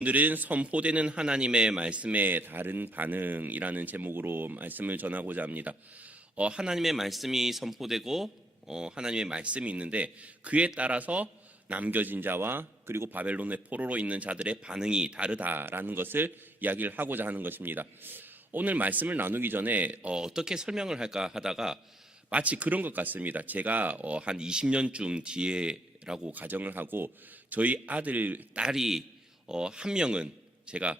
오늘은 선포되는 하나님의 말씀에 다른 반응이라는 제목으로 말씀을 전하고자 합니다. 하나님의 말씀이 선포되고 하나님의 말씀이 있는데 그에 따라서 남겨진 자와 그리고 바벨론의 포로로 있는 자들의 반응이 다르다라는 것을 이야기를 하고자 하는 것입니다. 오늘 말씀을 나누기 전에 어떻게 설명을 할까 하다가 마치 그런 것 같습니다. 제가 한 20년쯤 뒤에라고 가정을 하고 저희 아들, 딸이 한 명은 제가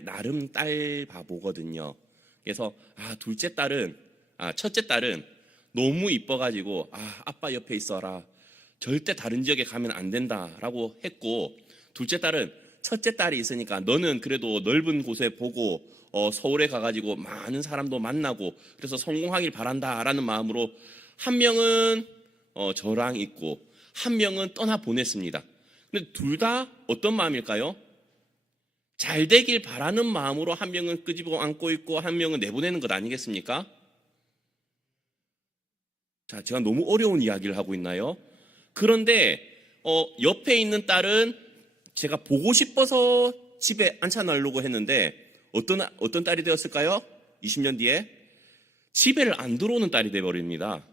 나름 딸 바보거든요. 그래서 첫째 딸은 너무 이뻐가지고 아빠 옆에 있어라, 절대 다른 지역에 가면 안 된다라고 했고, 둘째 딸은 첫째 딸이 있으니까 너는 그래도 넓은 곳에 보고 서울에 가가지고 많은 사람도 만나고 그래서 성공하길 바란다라는 마음으로 한 명은 저랑 있고 한 명은 떠나 보냈습니다. 근데 둘 다 어떤 마음일까요? 잘 되길 바라는 마음으로 한 명은 끄집어 안고 있고 한 명은 내보내는 것 아니겠습니까? 자, 제가 너무 어려운 이야기를 하고 있나요? 그런데 옆에 있는 딸은 제가 보고 싶어서 집에 앉혀놓으려고 했는데 어떤 딸이 되었을까요? 20년 뒤에 집에를 안 들어오는 딸이 되어버립니다.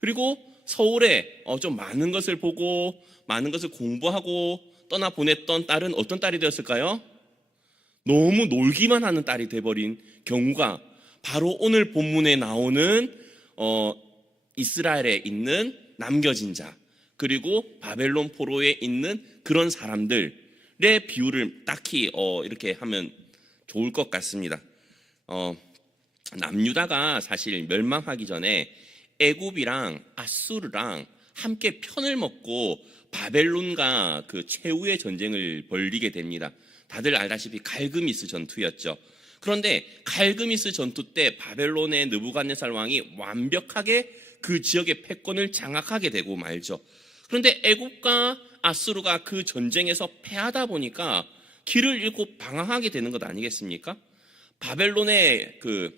그리고 서울에 좀 많은 것을 보고 많은 것을 공부하고 떠나보냈던 딸은 어떤 딸이 되었을까요? 너무 놀기만 하는 딸이 되어버린 경우가 바로 오늘 본문에 나오는 이스라엘에 있는 남겨진 자 그리고 바벨론 포로에 있는 그런 사람들의 비유를 딱히 이렇게 하면 좋을 것 같습니다. 남유다가 사실 멸망하기 전에 애굽이랑 아수르랑 함께 편을 먹고 바벨론과 그 최후의 전쟁을 벌이게 됩니다. 다들 알다시피 갈그미스 전투였죠. 그런데 갈그미스 전투 때 바벨론의 느부갓네살 왕이 완벽하게 그 지역의 패권을 장악하게 되고 말죠. 그런데 애굽과 아수르가 그 전쟁에서 패하다 보니까 길을 잃고 방황하게 되는 것 아니겠습니까? 바벨론의 그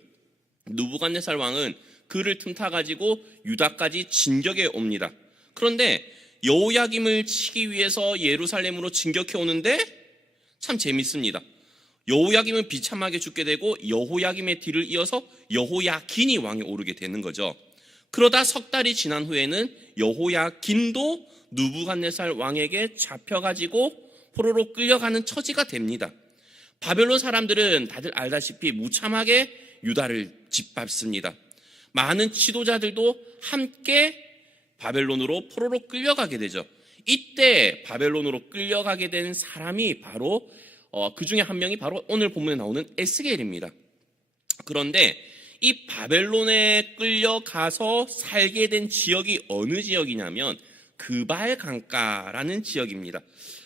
느부갓네살 왕은 그를 틈타가지고 유다까지 진격해 옵니다. 그런데 여호야김을 치기 위해서 예루살렘으로 진격해 오는데 참 재밌습니다. 여호야김은 비참하게 죽게 되고 여호야김의 뒤를 이어서 여호야긴이 왕에 오르게 되는 거죠. 그러다 석 달이 지난 후에는 여호야긴도 느부갓네살 왕에게 잡혀가지고 포로로 끌려가는 처지가 됩니다. 바벨론 사람들은 다들 알다시피 무참하게 유다를 짓밟습니다. 많은 지도자들도 함께 바벨론으로 포로로 끌려가게 되죠. 이때 바벨론으로 끌려가게 된 사람이 바로 그 중에 한 명이 바로 오늘 본문에 나오는 에스겔입니다. 그런데 이 바벨론에 끌려가서 살게 된 지역이 어느 지역이냐면 그발 강가라는 지역입니다.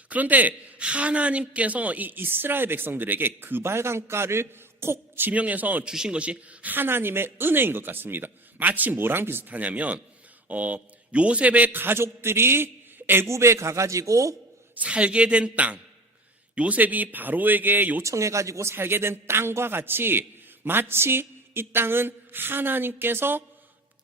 그런데 하나님께서 이 이스라엘 백성들에게 그발 강가를 콕 지명해서 주신 것이 하나님의 은혜인 것 같습니다. 마치 뭐랑 비슷하냐면 요셉의 가족들이 애굽에 가가지고 살게 된 땅, 요셉이 바로에게 요청해가지고 살게 된 땅과 같이 마치 이 땅은 하나님께서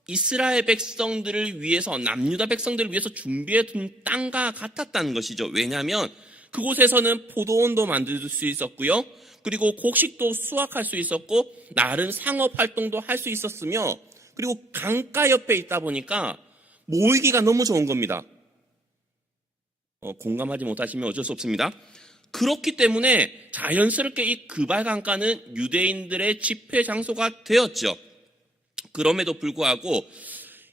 이스라엘 백성들을 위해서, 남유다 백성들을 위해서 준비해 둔 땅과 같았다는 것이죠. 왜냐하면 그곳에서는 포도원도 만들 수 있었고요, 그리고 곡식도 수확할 수 있었고 나른 상업 활동도 할 수 있었으며, 그리고 강가 옆에 있다 보니까 모이기가 너무 좋은 겁니다. 공감하지 못하시면 어쩔 수 없습니다. 그렇기 때문에 자연스럽게 이 그발 강가는 유대인들의 집회 장소가 되었죠. 그럼에도 불구하고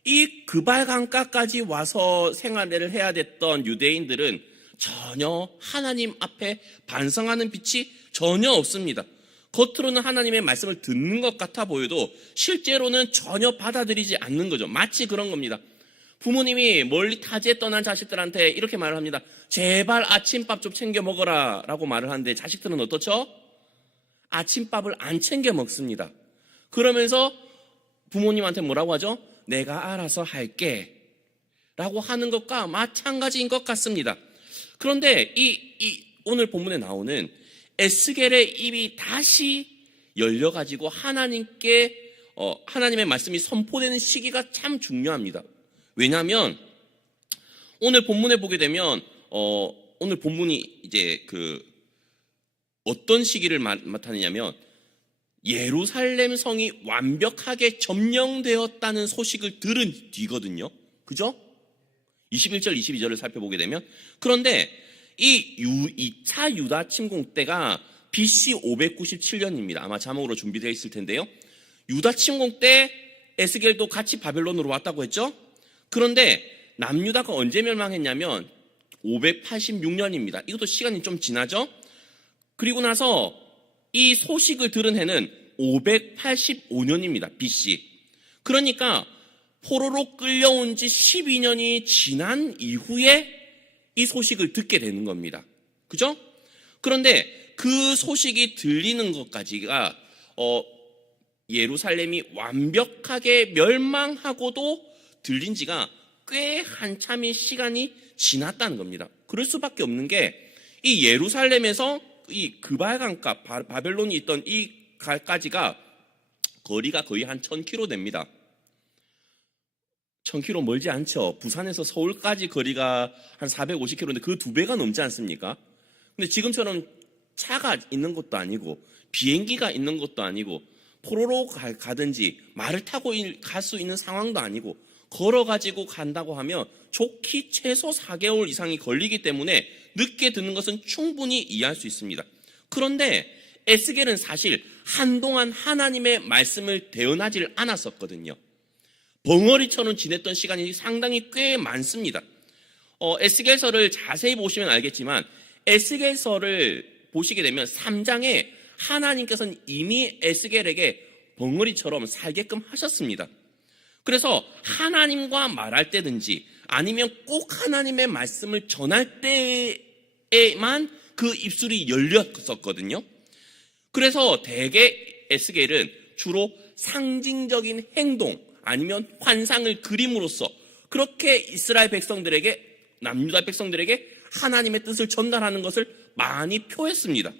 이 그발 강가까지 와서 생활을 해야 됐던 유대인들은 전혀 하나님 앞에 반성하는 빛이 전혀 없습니다. 겉으로는 하나님의 말씀을 듣는 것 같아 보여도 실제로는 전혀 받아들이지 않는 거죠. 마치 그런 겁니다. 부모님이 멀리 타지에 떠난 자식들한테 이렇게 말을 합니다. 제발 아침밥 좀 챙겨 먹어라 라고 말을 하는데 자식들은 어떻죠? 아침밥을 안 챙겨 먹습니다. 그러면서 부모님한테 뭐라고 하죠? 내가 알아서 할게 라고 하는 것과 마찬가지인 것 같습니다. 그런데 오늘 본문에 나오는 에스겔의 입이 다시 열려가지고 하나님의 말씀이 선포되는 시기가 참 중요합니다. 왜냐하면 오늘 본문에 보게 되면 오늘 본문이 이제 그 어떤 시기를 나타내냐면 예루살렘 성이 완벽하게 점령되었다는 소식을 들은 뒤거든요. 그죠? 21절, 22절을 살펴보게 되면, 그런데 이 2차 유다 침공 때가 BC 597년입니다. 아마 자막으로 준비되어 있을 텐데요. 유다 침공 때 에스겔도 같이 바벨론으로 왔다고 했죠. 그런데 남유다가 언제 멸망했냐면 586년입니다. 이것도 시간이 좀 지나죠. 그리고 나서 이 소식을 들은 해는 585년입니다. BC. 그러니까 포로로 끌려온 지 12년이 지난 이후에 이 소식을 듣게 되는 겁니다. 그죠? 그런데 그 소식이 들리는 것까지가 예루살렘이 완벽하게 멸망하고도 들린 지가 꽤 한참의 시간이 지났다는 겁니다. 그럴 수밖에 없는 게 이 예루살렘에서 이 그발강가 바벨론이 있던 이 갈까지가 거리가 거의 한 1000km 됩니다. 1000km 멀지 않죠. 부산에서 서울까지 거리가 한 450km인데 그 2배가 넘지 않습니까? 근데 지금처럼 차가 있는 것도 아니고 비행기가 있는 것도 아니고 포로로 가든지 말을 타고 갈 수 있는 상황도 아니고 걸어가지고 간다고 하면 좋기 최소 4개월 이상이 걸리기 때문에 늦게 듣는 것은 충분히 이해할 수 있습니다. 그런데 에스겔은 사실 한동안 하나님의 말씀을 대언하지 않았었거든요. 벙어리처럼 지냈던 시간이 상당히 꽤 많습니다. 에스겔서를 자세히 보시면 알겠지만 에스겔서를 보시게 되면 3장에 하나님께서는 이미 에스겔에게 벙어리처럼 살게끔 하셨습니다. 그래서 하나님과 말할 때든지 아니면 꼭 하나님의 말씀을 전할 때에만 그 입술이 열렸었거든요. 그래서 대개 에스겔은 주로 상징적인 행동 아니면 환상을 그림으로써 그렇게 이스라엘 백성들에게, 남유다 백성들에게 하나님의 뜻을 전달하는 것을 많이 표했습니다.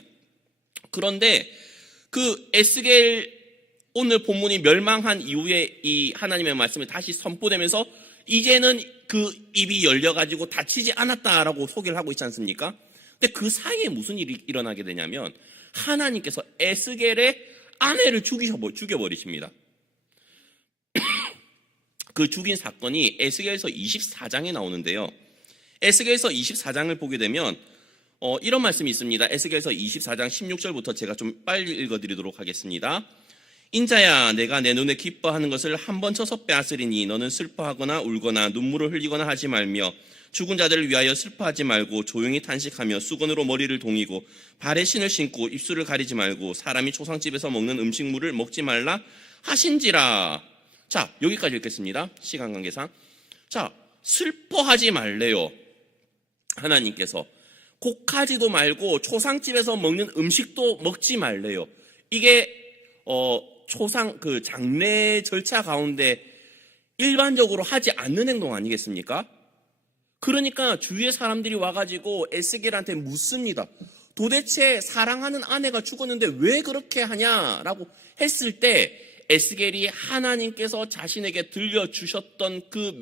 그런데 그 에스겔 오늘 본문이 멸망한 이후에 이 하나님의 말씀을 다시 선포되면서 이제는 그 입이 열려가지고 다치지 않았다라고 소개를 하고 있지 않습니까? 근데 그 사이에 무슨 일이 일어나게 되냐면 하나님께서 에스겔의 아내를 죽여버리십니다. 그 죽인 사건이 에스겔서 24장에 나오는데요. 에스겔서 24장을 보게 되면 이런 말씀이 있습니다. 에스겔서 24장 16절부터 제가 좀 빨리 읽어드리도록 하겠습니다. 인자야, 내가 내 눈에 기뻐하는 것을 한 번 쳐서 빼앗으리니 너는 슬퍼하거나 울거나 눈물을 흘리거나 하지 말며 죽은 자들을 위하여 슬퍼하지 말고 조용히 탄식하며 수건으로 머리를 동이고 발에 신을 신고 입술을 가리지 말고 사람이 초상집에서 먹는 음식물을 먹지 말라 하신지라. 자, 여기까지 읽겠습니다. 시간 관계상. 자, 슬퍼하지 말래요. 하나님께서 곡하지도 말고 초상집에서 먹는 음식도 먹지 말래요. 이게 초상 그 장례 절차 가운데 일반적으로 하지 않는 행동 아니겠습니까? 그러니까 주위의 사람들이 와가지고 에스겔한테 묻습니다. 도대체 사랑하는 아내가 죽었는데 왜 그렇게 하냐라고 했을 때 에스겔이 하나님께서 자신에게 들려주셨던 그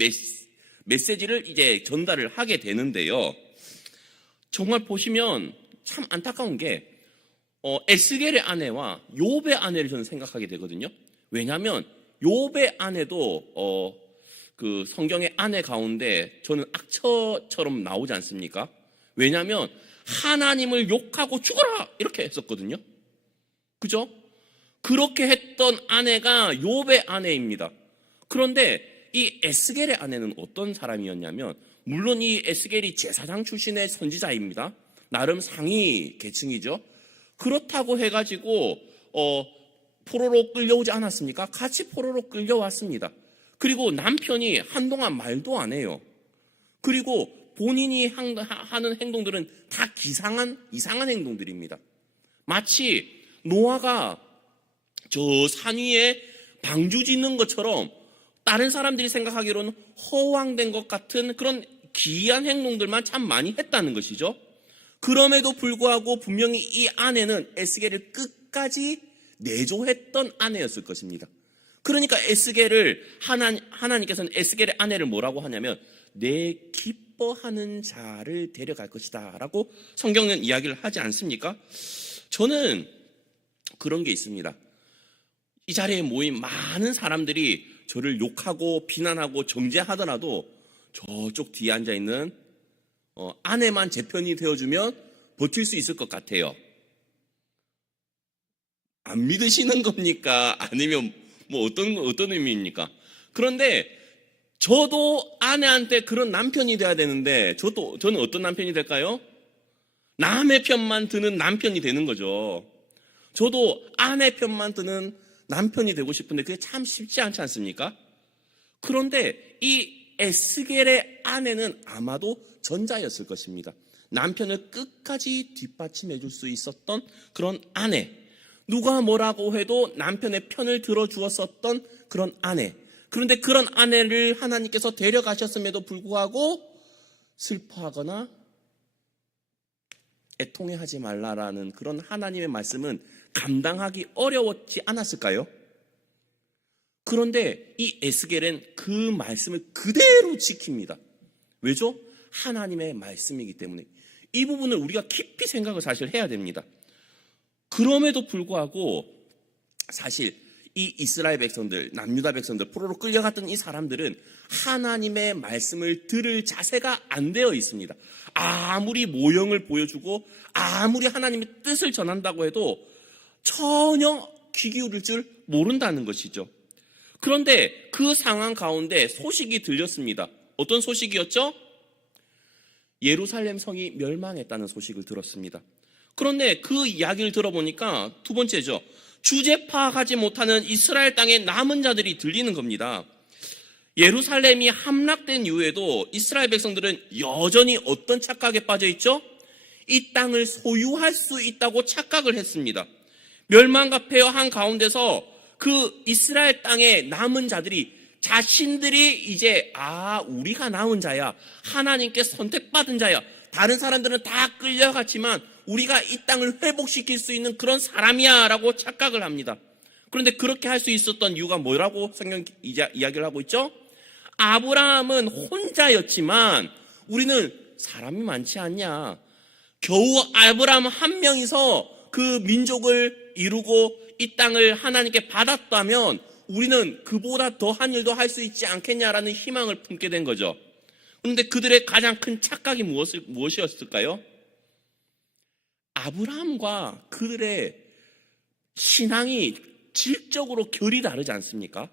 메시지를 이제 전달을 하게 되는데요. 정말 보시면 참 안타까운 게 에스겔의 아내와 욥의 아내를 저는 생각하게 되거든요. 왜냐하면 욥의 아내도 그 성경의 아내 가운데 저는 악처처럼 나오지 않습니까? 왜냐하면 하나님을 욕하고 죽어라 이렇게 했었거든요. 그죠? 그렇게 했던 아내가 욥의 아내입니다. 그런데 이 에스겔의 아내는 어떤 사람이었냐면 물론 이 에스겔이 제사장 출신의 선지자입니다. 나름 상위 계층이죠. 그렇다고 해가지고 포로로 끌려오지 않았습니까? 같이 포로로 끌려왔습니다. 그리고 남편이 한동안 말도 안 해요. 그리고 본인이 하는 행동들은 다 이상한 행동들입니다. 마치 노아가 저 산 위에 방주 짓는 것처럼 다른 사람들이 생각하기로는 허황된 것 같은 그런 기이한 행동들만 참 많이 했다는 것이죠. 그럼에도 불구하고 분명히 이 아내는 에스겔을 끝까지 내조했던 아내였을 것입니다. 그러니까 하나님께서는 에스겔의 아내를 뭐라고 하냐면 내 기뻐하는 자를 데려갈 것이다 라고 성경은 이야기를 하지 않습니까? 저는 그런 게 있습니다. 이 자리에 모인 많은 사람들이 저를 욕하고 비난하고 정죄하더라도 저쪽 뒤에 앉아있는 아내만 제 편이 되어주면 버틸 수 있을 것 같아요. 안 믿으시는 겁니까? 아니면 뭐 어떤 의미입니까? 그런데 저도 아내한테 그런 남편이 돼야 되는데 저는 어떤 남편이 될까요? 남의 편만 드는 남편이 되는 거죠. 저도 아내 편만 드는 남편이 되고 싶은데 그게 참 쉽지 않지 않습니까? 그런데 이 에스겔의 아내는 아마도 전자였을 것입니다. 남편을 끝까지 뒷받침해 줄 수 있었던 그런 아내, 누가 뭐라고 해도 남편의 편을 들어주었었던 그런 아내. 그런데 그런 아내를 하나님께서 데려가셨음에도 불구하고 슬퍼하거나 애통해하지 말라라는 그런 하나님의 말씀은 감당하기 어려웠지 않았을까요? 그런데 이 에스겔은 그 말씀을 그대로 지킵니다. 왜죠? 하나님의 말씀이기 때문에. 이 부분을 우리가 깊이 생각을 사실 해야 됩니다. 그럼에도 불구하고 사실 이 이스라엘 백성들, 남유다 백성들, 포로로 끌려갔던 이 사람들은 하나님의 말씀을 들을 자세가 안 되어 있습니다. 아무리 모형을 보여주고 아무리 하나님의 뜻을 전한다고 해도 전혀 귀 기울일 줄 모른다는 것이죠. 그런데 그 상황 가운데 소식이 들렸습니다. 어떤 소식이었죠? 예루살렘 성이 멸망했다는 소식을 들었습니다. 그런데 그 이야기를 들어보니까 두 번째죠. 주제 파악하지 못하는 이스라엘 땅의 남은 자들이 들리는 겁니다. 예루살렘이 함락된 이후에도 이스라엘 백성들은 여전히 어떤 착각에 빠져 있죠? 이 땅을 소유할 수 있다고 착각을 했습니다. 멸망과 폐허한 가운데서 그 이스라엘 땅의 남은 자들이 자신들이 이제 우리가 나온 자야, 하나님께 선택받은 자야, 다른 사람들은 다 끌려갔지만 우리가 이 땅을 회복시킬 수 있는 그런 사람이야 라고 착각을 합니다. 그런데 그렇게 할 수 있었던 이유가 뭐라고 성경 이야기를 하고 있죠? 아브라함은 혼자였지만 우리는 사람이 많지 않냐. 겨우 아브라함 한 명이서 그 민족을 이루고 이 땅을 하나님께 받았다면 우리는 그보다 더한 일도 할 수 있지 않겠냐라는 희망을 품게 된 거죠. 그런데 그들의 가장 큰 착각이 무엇이었을까요? 아브라함과 그들의 신앙이 질적으로 결이 다르지 않습니까?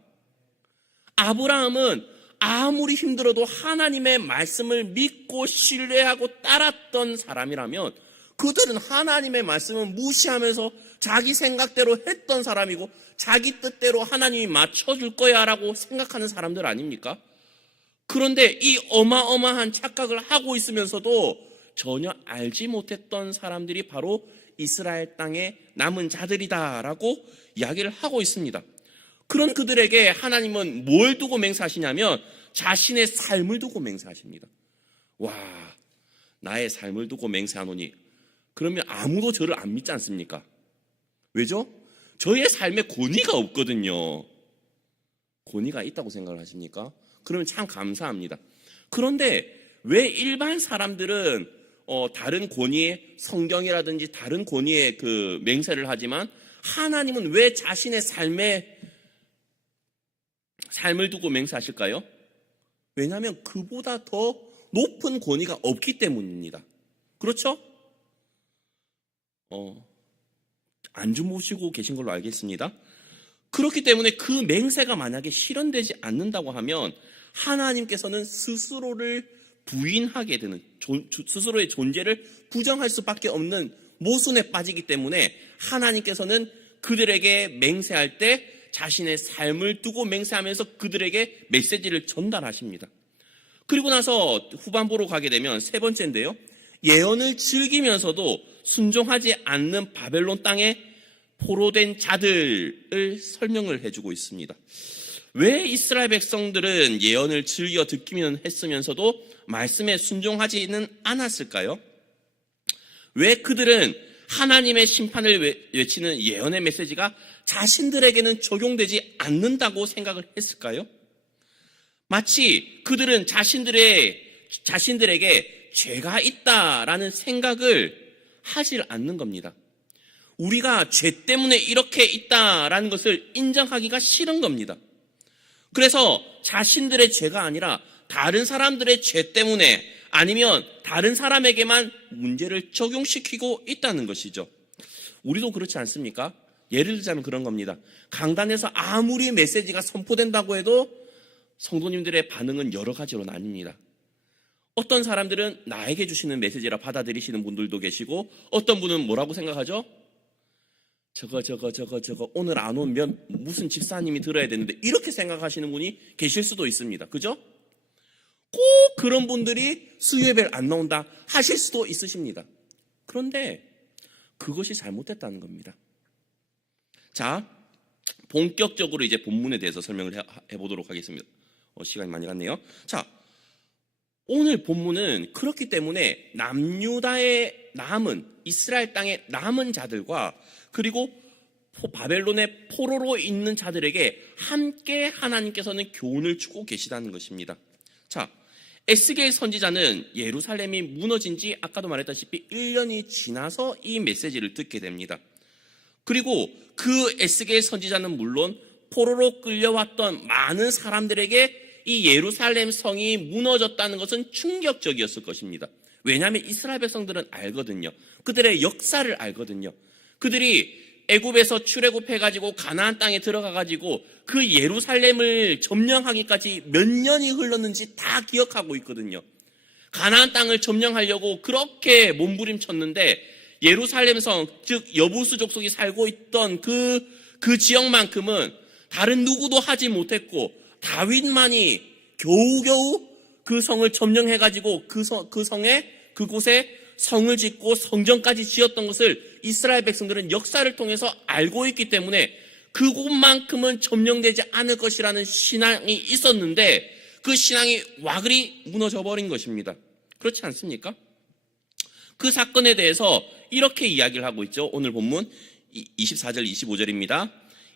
아브라함은 아무리 힘들어도 하나님의 말씀을 믿고 신뢰하고 따랐던 사람이라면 그들은 하나님의 말씀을 무시하면서 자기 생각대로 했던 사람이고 자기 뜻대로 하나님이 맞춰줄 거야 라고 생각하는 사람들 아닙니까? 그런데 이 어마어마한 착각을 하고 있으면서도 전혀 알지 못했던 사람들이 바로 이스라엘 땅의 남은 자들이다라고 이야기를 하고 있습니다. 그런 그들에게 하나님은 뭘 두고 맹세하시냐면 자신의 삶을 두고 맹세하십니다. 와, 나의 삶을 두고 맹세하노니 그러면 아무도 저를 안 믿지 않습니까? 왜죠? 저의 삶에 권위가 없거든요. 권위가 있다고 생각을 하십니까? 그러면 참 감사합니다. 그런데 왜 일반 사람들은 다른 권위의 성경이라든지 다른 권위의 그 맹세를 하지만 하나님은 왜 자신의 삶을 두고 맹세하실까요? 왜냐하면 그보다 더 높은 권위가 없기 때문입니다. 그렇죠? 안 주무시고 계신 걸로 알겠습니다. 그렇기 때문에 그 맹세가 만약에 실현되지 않는다고 하면 하나님께서는 스스로를 부인하게 되는, 스스로의 존재를 부정할 수밖에 없는 모순에 빠지기 때문에 하나님께서는 그들에게 맹세할 때 자신의 삶을 두고 맹세하면서 그들에게 메시지를 전달하십니다. 그리고 나서 후반부로 가게 되면 세 번째인데요. 예언을 즐기면서도 순종하지 않는 바벨론 땅에 포로된 자들을 설명을 해주고 있습니다. 왜 이스라엘 백성들은 예언을 즐겨 듣기만 했으면서도 말씀에 순종하지는 않았을까요? 왜 그들은 하나님의 심판을 외치는 예언의 메시지가 자신들에게는 적용되지 않는다고 생각을 했을까요? 마치 그들은 자신들에게 죄가 있다라는 생각을 하질 않는 겁니다. 우리가 죄 때문에 이렇게 있다라는 것을 인정하기가 싫은 겁니다. 그래서 자신들의 죄가 아니라 다른 사람들의 죄 때문에 아니면 다른 사람에게만 문제를 적용시키고 있다는 것이죠. 우리도 그렇지 않습니까? 예를 들자면 그런 겁니다. 강단에서 아무리 메시지가 선포된다고 해도 성도님들의 반응은 여러 가지로 나뉩니다. 어떤 사람들은 나에게 주시는 메시지라 받아들이시는 분들도 계시고, 어떤 분은 뭐라고 생각하죠? 저거 오늘 안 오면 무슨 집사님이 들어야 되는데, 이렇게 생각하시는 분이 계실 수도 있습니다. 그죠? 꼭 그런 분들이 수요예배를 안 나온다 하실 수도 있으십니다. 그런데 그것이 잘못됐다는 겁니다. 자, 본격적으로 이제 본문에 대해서 설명을 해보도록 하겠습니다. 시간이 많이 갔네요. 자, 오늘 본문은 그렇기 때문에 남유다의 남은, 이스라엘 땅의 남은 자들과 그리고 바벨론의 포로로 있는 자들에게 함께 하나님께서는 교훈을 주고 계시다는 것입니다. 자, 에스겔 선지자는 예루살렘이 무너진 지 아까도 말했다시피 1년이 지나서 이 메시지를 듣게 됩니다. 그리고 그 에스겔 선지자는 물론 포로로 끌려왔던 많은 사람들에게 이 예루살렘 성이 무너졌다는 것은 충격적이었을 것입니다. 왜냐하면 이스라엘 백성들은 알거든요. 그들의 역사를 알거든요. 그들이 애굽에서 출애굽해가지고 가나안 땅에 들어가가지고 그 예루살렘을 점령하기까지 몇 년이 흘렀는지 다 기억하고 있거든요. 가나안 땅을 점령하려고 그렇게 몸부림쳤는데 예루살렘 성, 즉 여부수 족속이 살고 있던 그 지역만큼은 다른 누구도 하지 못했고 다윗만이 겨우겨우 그 성을 점령해가지고 그곳에 성을 짓고 성전까지 지었던 것을 이스라엘 백성들은 역사를 통해서 알고 있기 때문에 그곳만큼은 점령되지 않을 것이라는 신앙이 있었는데 그 신앙이 와그리 무너져 버린 것입니다. 그렇지 않습니까? 그 사건에 대해서 이렇게 이야기를 하고 있죠. 오늘 본문 24절 25절입니다.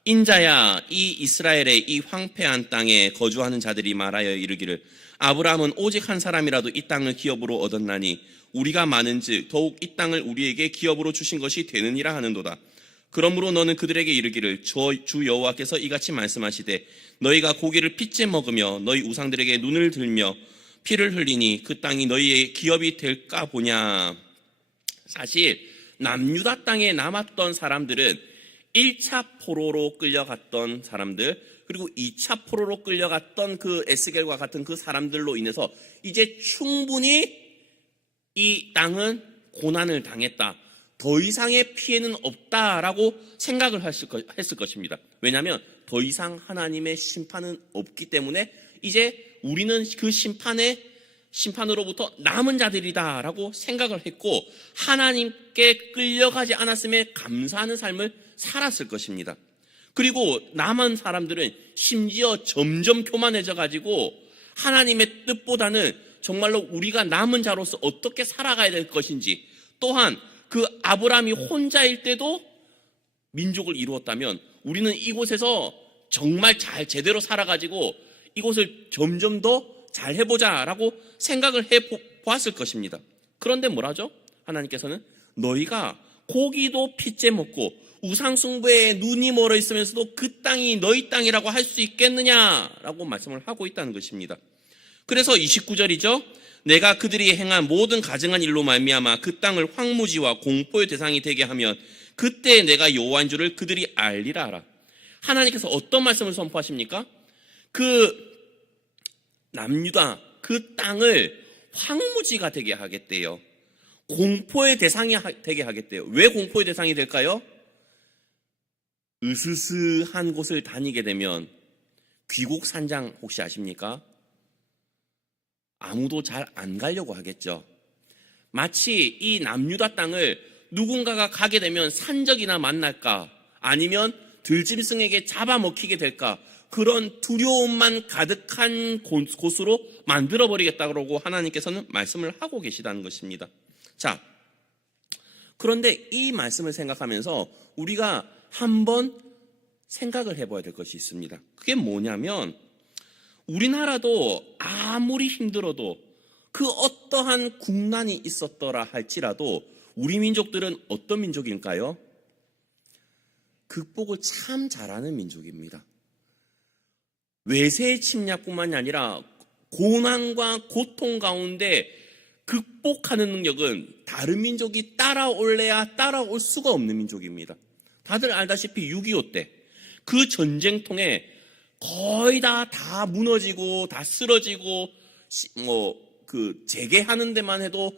인자야, 이 이스라엘의 이 황폐한 땅에 거주하는 자들이 말하여 이르기를 아브라함은 오직 한 사람이라도 이 땅을 기업으로 얻었나니 우리가 많은즉 더욱 이 땅을 우리에게 기업으로 주신 것이 되느니라 하는도다. 그러므로 너는 그들에게 이르기를 주 여호와께서 이같이 말씀하시되 너희가 고기를 핏째 먹으며 너희 우상들에게 눈을 들며 피를 흘리니 그 땅이 너희의 기업이 될까 보냐. 사실 남유다 땅에 남았던 사람들은 1차 포로로 끌려갔던 사람들, 그리고 2차 포로로 끌려갔던 그 에스겔과 같은 그 사람들로 인해서 이제 충분히 이 땅은 고난을 당했다, 더 이상의 피해는 없다라고 생각을 했을 것입니다. 왜냐하면 더 이상 하나님의 심판은 없기 때문에 이제 우리는 그 심판으로부터 남은 자들이다라고 생각을 했고 하나님께 끌려가지 않았음에 감사하는 삶을 살았을 것입니다. 그리고 남은 사람들은 심지어 점점 교만해져 가지고 하나님의 뜻보다는 정말로 우리가 남은 자로서 어떻게 살아가야 될 것인지, 또한 그 아브라함이 혼자일 때도 민족을 이루었다면 우리는 이곳에서 정말 잘 제대로 살아가지고 이곳을 점점 더 잘 해보자라고 생각을 해보았을 것입니다. 그런데 뭐라죠? 하나님께서는 너희가 고기도 핏째 먹고 우상숭배에 눈이 멀어 있으면서도 그 땅이 너희 땅이라고 할 수 있겠느냐라고 말씀을 하고 있다는 것입니다. 그래서 29절이죠. 내가 그들이 행한 모든 가증한 일로 말미암아 그 땅을 황무지와 공포의 대상이 되게 하면 그때 내가 여호와인 줄을 그들이 알리라 하라. 하나님께서 어떤 말씀을 선포하십니까? 그 남유다 그 땅을 황무지가 되게 하겠대요. 공포의 대상이 되게 하겠대요. 왜 공포의 대상이 될까요? 으스스한 곳을 다니게 되면 귀곡산장 혹시 아십니까? 아무도 잘 안 가려고 하겠죠. 마치 이 남유다 땅을 누군가가 가게 되면 산적이나 만날까 아니면 들짐승에게 잡아먹히게 될까 그런 두려움만 가득한 곳으로 만들어버리겠다고 하나님께서는 말씀을 하고 계시다는 것입니다. 자, 그런데 이 말씀을 생각하면서 우리가 한번 생각을 해봐야 될 것이 있습니다. 그게 뭐냐면 우리나라도 아무리 힘들어도 그 어떠한 국난이 있었더라 할지라도 우리 민족들은 어떤 민족일까요? 극복을 참 잘하는 민족입니다. 외세 침략뿐만이 아니라 고난과 고통 가운데 극복하는 능력은 다른 민족이 따라올래야 따라올 수가 없는 민족입니다. 다들 알다시피 6.25 때 그 전쟁통에 거의 다 무너지고 다 쓰러지고 재개하는 데만 해도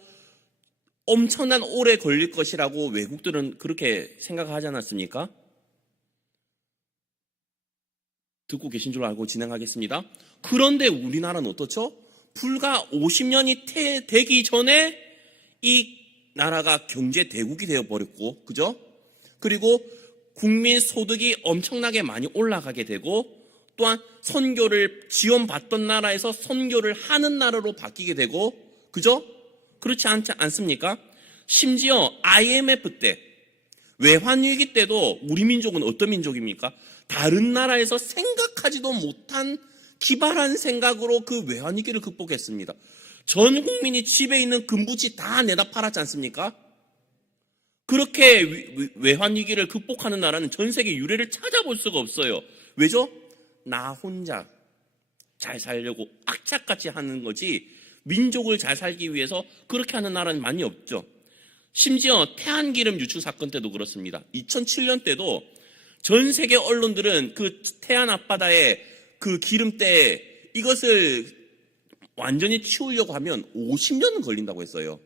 엄청난 오래 걸릴 것이라고 외국들은 그렇게 생각하지 않았습니까? 듣고 계신 줄 알고 진행하겠습니다. 그런데 우리나라는 어떻죠? 불과 50년이 되기 전에 이 나라가 경제 대국이 되어버렸고, 그죠? 그리고 국민 소득이 엄청나게 많이 올라가게 되고, 또한 선교를 지원받던 나라에서 선교를 하는 나라로 바뀌게 되고, 그죠? 그렇지 않습니까? 심지어 IMF 때, 외환위기 때도 우리 민족은 어떤 민족입니까? 다른 나라에서 생각하지도 못한 기발한 생각으로 그 외환위기를 극복했습니다. 전 국민이 집에 있는 금부치 다 내다 팔았지 않습니까? 그렇게 외환위기를 극복하는 나라는 전 세계 유례를 찾아볼 수가 없어요. 왜죠? 나 혼자 잘 살려고 악착같이 하는 거지 민족을 잘 살기 위해서 그렇게 하는 나라는 많이 없죠. 심지어 태안기름 유출 사건 때도 그렇습니다. 2007년 때도 전 세계 언론들은 그 태안 앞바다에 그 기름때 이것을 완전히 치우려고 하면 50년은 걸린다고 했어요.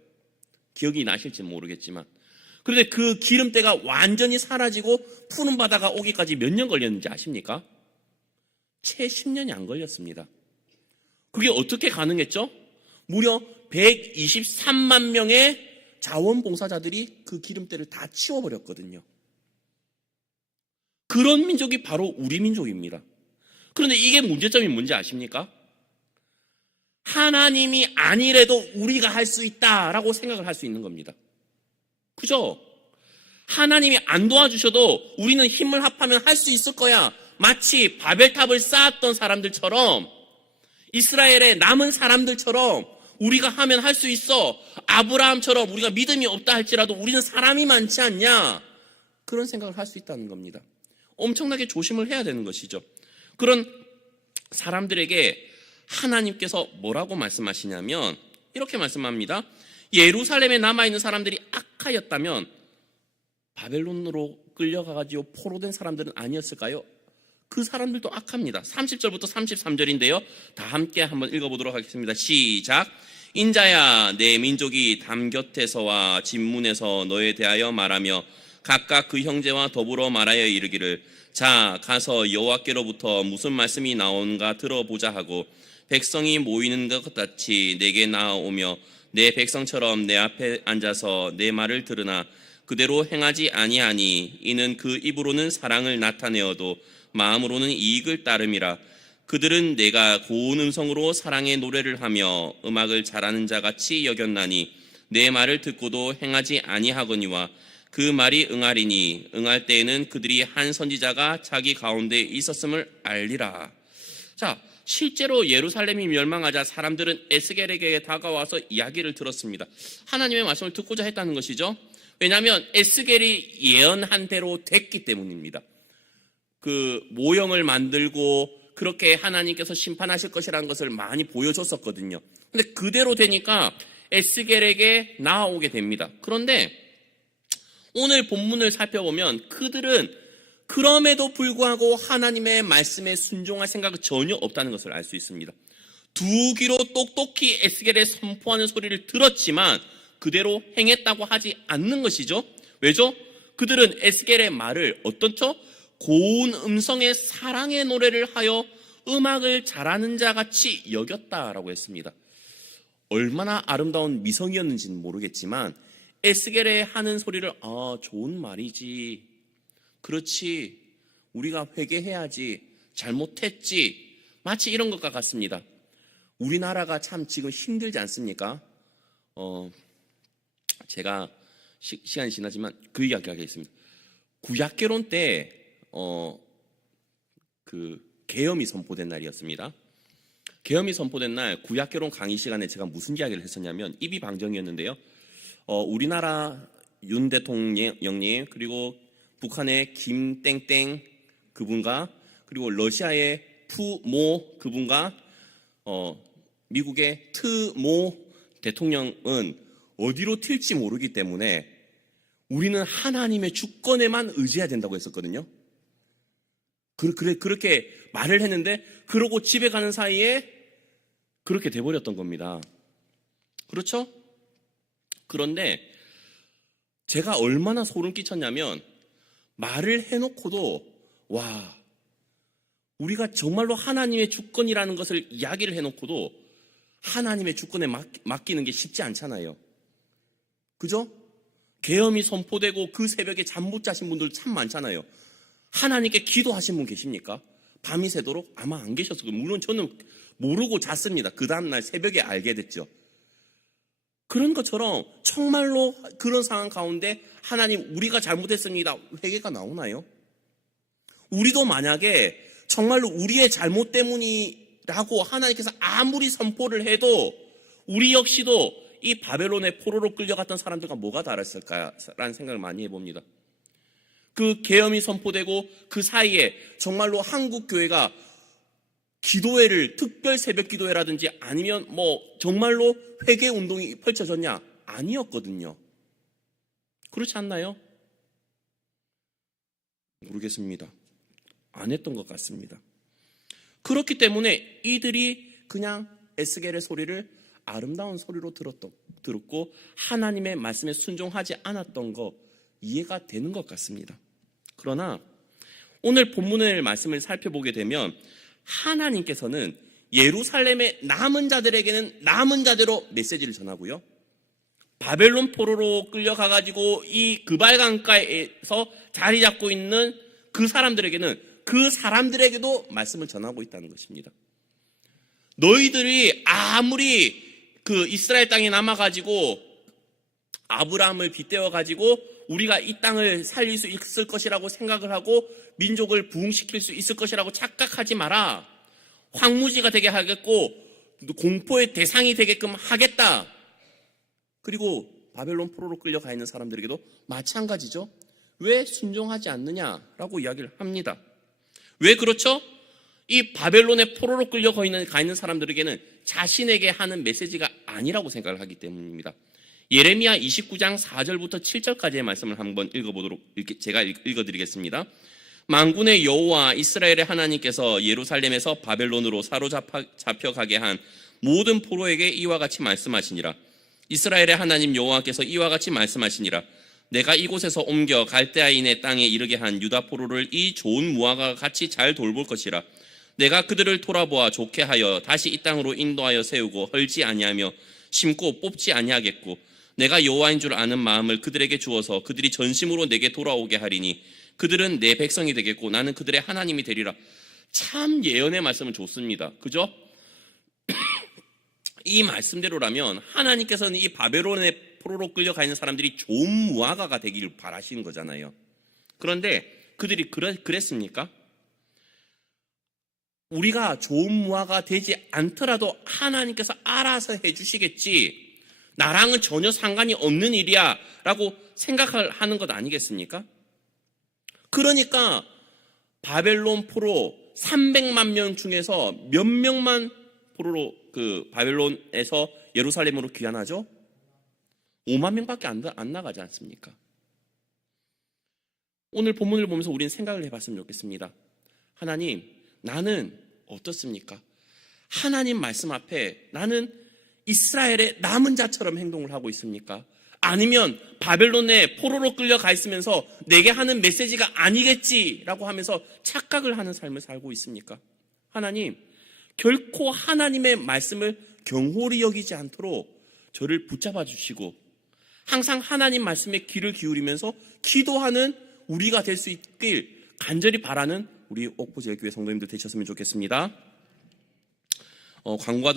기억이 나실지 모르겠지만. 그런데 그 기름때가 완전히 사라지고 푸른 바다가 오기까지 몇 년 걸렸는지 아십니까? 채 10년이 안 걸렸습니다. 그게 어떻게 가능했죠? 무려 123만 명의 자원봉사자들이 그 기름때를 다 치워버렸거든요. 그런 민족이 바로 우리 민족입니다. 그런데 이게 문제점이 뭔지 아십니까? 하나님이 아니래도 우리가 할 수 있다라고 생각을 할 수 있는 겁니다. 그죠? 하나님이 안 도와주셔도 우리는 힘을 합하면 할 수 있을 거야. 마치 바벨탑을 쌓았던 사람들처럼, 이스라엘의 남은 사람들처럼 우리가 하면 할 수 있어. 아브라함처럼 우리가 믿음이 없다 할지라도 우리는 사람이 많지 않냐. 그런 생각을 할 수 있다는 겁니다. 엄청나게 조심을 해야 되는 것이죠. 그런 사람들에게 하나님께서 뭐라고 말씀하시냐면 이렇게 말씀합니다. 예루살렘에 남아있는 사람들이 악하였다면 바벨론으로 끌려가가지고 포로된 사람들은 아니었을까요? 그 사람들도 악합니다. 30절부터 33절인데요. 다 함께 한번 읽어보도록 하겠습니다. 시작. 인자야, 내 민족이 담 곁에서와 진문에서 너에 대하여 말하며 각각 그 형제와 더불어 말하여 이르기를 자, 가서 여호와께로부터 무슨 말씀이 나온가 들어보자 하고 백성이 모이는 것 같이 내게 나아오며 내 백성처럼 내 앞에 앉아서 내 말을 들으나 그대로 행하지 아니하니 이는 그 입으로는 사랑을 나타내어도 마음으로는 이익을 따름이라. 그들은 내가 고운 음성으로 사랑의 노래를 하며 음악을 잘하는 자같이 여겼나니 내 말을 듣고도 행하지 아니하거니와 그 말이 응하리니 응할 때에는 그들이 한 선지자가 자기 가운데 있었음을 알리라. 자, 실제로 예루살렘이 멸망하자 사람들은 에스겔에게 다가와서 이야기를 들었습니다. 하나님의 말씀을 듣고자 했다는 것이죠. 왜냐하면 에스겔이 예언한 대로 됐기 때문입니다. 그 모형을 만들고 그렇게 하나님께서 심판하실 것이라는 것을 많이 보여줬었거든요. 근데 그대로 되니까 에스겔에게 나아오게 됩니다. 그런데 오늘 본문을 살펴보면 그들은 그럼에도 불구하고 하나님의 말씀에 순종할 생각이 전혀 없다는 것을 알 수 있습니다. 두 귀로 똑똑히 에스겔의 선포하는 소리를 들었지만 그대로 행했다고 하지 않는 것이죠. 왜죠? 그들은 에스겔의 말을 어떻죠? 고운 음성의 사랑의 노래를 하여 음악을 잘하는 자같이 여겼다라고 했습니다. 얼마나 아름다운 미성이었는지는 모르겠지만 에스겔의 하는 소리를 좋은 말이지, 그렇지, 우리가 회개해야지, 잘못했지, 마치 이런 것과 같습니다. 우리나라가 참 지금 힘들지 않습니까? 제가 시간이 지나지만 그 이야기 하겠습니다. 구약개론 때 그 계엄이 선포된 날이었습니다. 계엄이 선포된 날 구약개론 강의 시간에 제가 무슨 이야기를 했었냐면 입이 방정이었는데요. 우리나라 윤 대통령님 그리고 북한의 김땡땡 그분과 그리고 러시아의 푸모 그분과 미국의 트모 대통령은 어디로 튈지 모르기 때문에 우리는 하나님의 주권에만 의지해야 된다고 했었거든요. 그렇게 말을 했는데 그러고 집에 가는 사이에 그렇게 돼버렸던 겁니다. 그렇죠? 그런데 제가 얼마나 소름 끼쳤냐면 말을 해놓고도 와, 우리가 정말로 하나님의 주권이라는 것을 이야기를 해놓고도 하나님의 주권에 맡기는 게 쉽지 않잖아요. 그죠? 계엄이 선포되고 그 새벽에 잠 못 자신 분들 참 많잖아요. 하나님께 기도하신 분 계십니까? 밤이 새도록? 아마 안 계셨을 거예요. 물론 저는 모르고 잤습니다. 그 다음날 새벽에 알게 됐죠. 그런 것처럼 정말로 그런 상황 가운데 하나님 우리가 잘못했습니다. 회개가 나오나요? 우리도 만약에 정말로 우리의 잘못 때문이라고 하나님께서 아무리 선포를 해도 우리 역시도 이 바벨론의 포로로 끌려갔던 사람들과 뭐가 다랐을까라는 생각을 많이 해봅니다. 그 계엄이 선포되고 그 사이에 정말로 한국 교회가 기도회를 특별 새벽 기도회라든지 아니면 뭐 정말로 회개 운동이 펼쳐졌냐? 아니었거든요. 그렇지 않나요? 모르겠습니다. 안 했던 것 같습니다. 그렇기 때문에 이들이 그냥 에스겔의 소리를 아름다운 소리로 들었고 하나님의 말씀에 순종하지 않았던 거 이해가 되는 것 같습니다. 그러나 오늘 본문의 말씀을 살펴보게 되면 하나님께서는 예루살렘의 남은 자들에게는 남은 자대로 메시지를 전하고요. 바벨론 포로로 끌려가가지고 이 그발강가에서 자리 잡고 있는 그 사람들에게는 그 사람들에게도 말씀을 전하고 있다는 것입니다. 너희들이 아무리 그 이스라엘 땅에 남아가지고 아브라함을 빗대어가지고 우리가 이 땅을 살릴 수 있을 것이라고 생각을 하고 민족을 부흥시킬 수 있을 것이라고 착각하지 마라. 황무지가 되게 하겠고 공포의 대상이 되게끔 하겠다. 그리고 바벨론 포로로 끌려가 있는 사람들에게도 마찬가지죠. 왜 순종하지 않느냐라고 이야기를 합니다. 왜 그렇죠? 이 바벨론의 포로로 끌려가 있는 사람들에게는 자신에게 하는 메시지가 아니라고 생각을 하기 때문입니다. 예레미야 29장 4절부터 7절까지의 말씀을 한번 제가 읽어드리겠습니다. 만군의 여호와 이스라엘의 하나님께서 예루살렘에서 바벨론으로 사로잡혀가게 한 모든 포로에게 이와 같이 말씀하시니라. 이스라엘의 하나님 여호와께서 이와 같이 말씀하시니라. 내가 이곳에서 옮겨 갈대아인의 땅에 이르게 한 유다 포로를 이 좋은 무화과가 같이 잘 돌볼 것이라. 내가 그들을 돌아보아 좋게 하여 다시 이 땅으로 인도하여 세우고 헐지 아니하며 심고 뽑지 아니하겠고 내가 여호와인 줄 아는 마음을 그들에게 주어서 그들이 전심으로 내게 돌아오게 하리니 그들은 내 백성이 되겠고 나는 그들의 하나님이 되리라. 참 예언의 말씀은 좋습니다. 그죠? 이 말씀대로라면 하나님께서는 이 바벨론의 포로로 끌려가 있는 사람들이 좋은 무화과가 되기를 바라시는 거잖아요. 그런데 그들이 그랬습니까? 우리가 좋은 무화과가 되지 않더라도 하나님께서 알아서 해주시겠지, 나랑은 전혀 상관이 없는 일이야 라고 생각을 하는 것 아니겠습니까? 그러니까 바벨론 포로 300만 명 중에서 몇 명만 포로로 그 바벨론에서 예루살렘으로 귀환하죠? 5만 명밖에 안 나가지 않습니까? 오늘 본문을 보면서 우리는 생각을 해봤으면 좋겠습니다. 하나님, 나는 어떻습니까? 하나님 말씀 앞에 나는 이스라엘의 남은 자처럼 행동을 하고 있습니까? 아니면 바벨론에 포로로 끌려가 있으면서 내게 하는 메시지가 아니겠지라고 하면서 착각을 하는 삶을 살고 있습니까? 하나님, 결코 하나님의 말씀을 경홀히 여기지 않도록 저를 붙잡아 주시고 항상 하나님 말씀에 귀를 기울이면서 기도하는 우리가 될 수 있길 간절히 바라는 우리 옥포제일교회 성도님들 되셨으면 좋겠습니다. 광고가